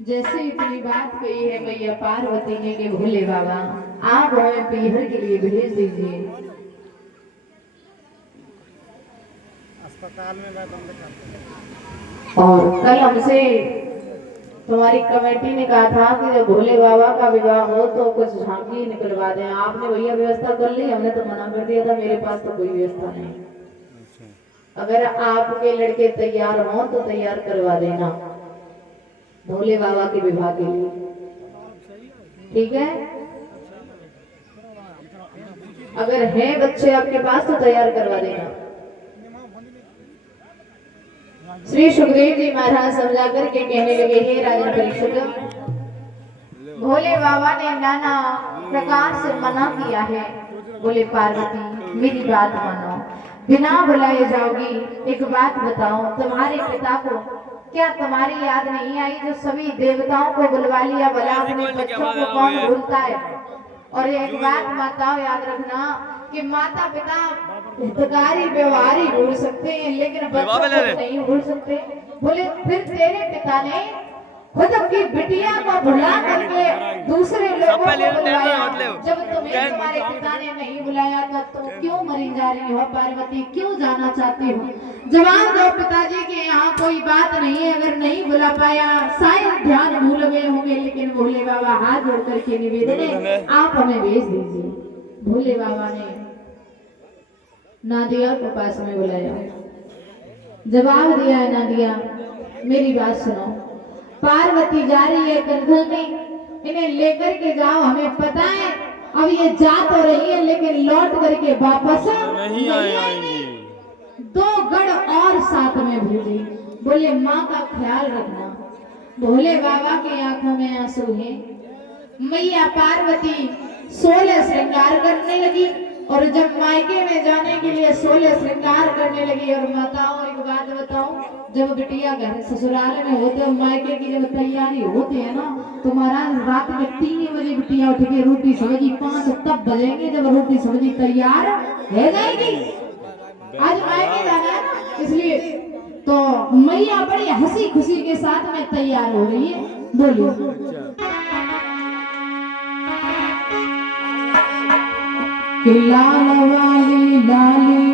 जैसे इतनी बात कही है मैया पार्वती ने कि भोले बाबा आप हमें पीहर के लिए भेज दीजिए। अस्पताल में और कल हमसे तुम्हारी कमेटी ने कहा था कि जब भोले बाबा का विवाह हो तो कुछ झांकी निकलवा दें। आपने भैया व्यवस्था कर ली, हमने तो मना कर दिया था, मेरे पास तो कोई व्यवस्था नहीं। अगर आपके लड़के तैयार हों तो तैयार करवा देना भोले बाबा के विवाह के लिए, ठीक है? अगर हैं बच्चे आपके पास तो तैयार करवा देना। श्री सुखदेव जी महाराज समझा करके कहने लगे, हे राजन परीक्षित, भोले बाबा ने नाना प्रकार से मना किया है। बोले पार्वती मेरी बात मानो, बिना बुलाए जाओगी। एक बात बताओ, तुम्हारे पिता को क्या तुम्हारी याद नहीं आई जो सभी देवताओं को बुलवा लिया? भला अपने बच्चों को कौन भूलता है? और एक बात माताओं याद रखना कि माता पिता हितकारी व्यवहारी भूल सकते हैं लेकिन बच्चों को नहीं भूल सकते। बोले फिर तेरे पिता ने खुद अपनी बिटिया को भुला करके दूसरे लोगों को बुलाया, जब तुम्हें तुम्हारे पिता ने नहीं बुलाया तो तुम क्यों मरी जा रही हो पार्वती, क्यों जाना चाहती हो? जवाब दो पिताजी के यहाँ कोई बात नहीं है, अगर नहीं बुला पाया शायद ध्यान भूल गए होंगे, लेकिन भोले बाबा हाथ जोड़ करके निवेदन है आप हमें भेज दीजिए। भोले बाबा ने नादिया को पास में बुलाया, जवाब दिया है नादिया मेरी बात सुनो, पार्वती जा रही है कंधल में, इन्हें लेकर के जाओ। हमें पता है अब ये जा तो रही है लेकिन लौट करके वापस नहीं आएंगी। 2 गढ़ और साथ में भेजी। बोले माँ का ख्याल रखना। भोले बाबा की आंखों में आंसू है। मैया पार्वती 16 श्रृंगार करने लगी और जब मायके में जाने के लिए 16 श्रृंगार करने लगी। और माताओं एक बात बताऊं, जब बिटिया घर ससुराल में होते और मायके की जब तैयारी होती है ना तो महाराज रात में 3 बजे बिटिया उठ के रोटी सब्जी 5 तब बजेंगे जब रोटी सब्जी तैयार हो जाएगी। आज मायके जाना है इसलिए तो मैया बड़ी हंसी खुशी के साथ में तैयार हो रही है। बोलिए लाल वाली लाली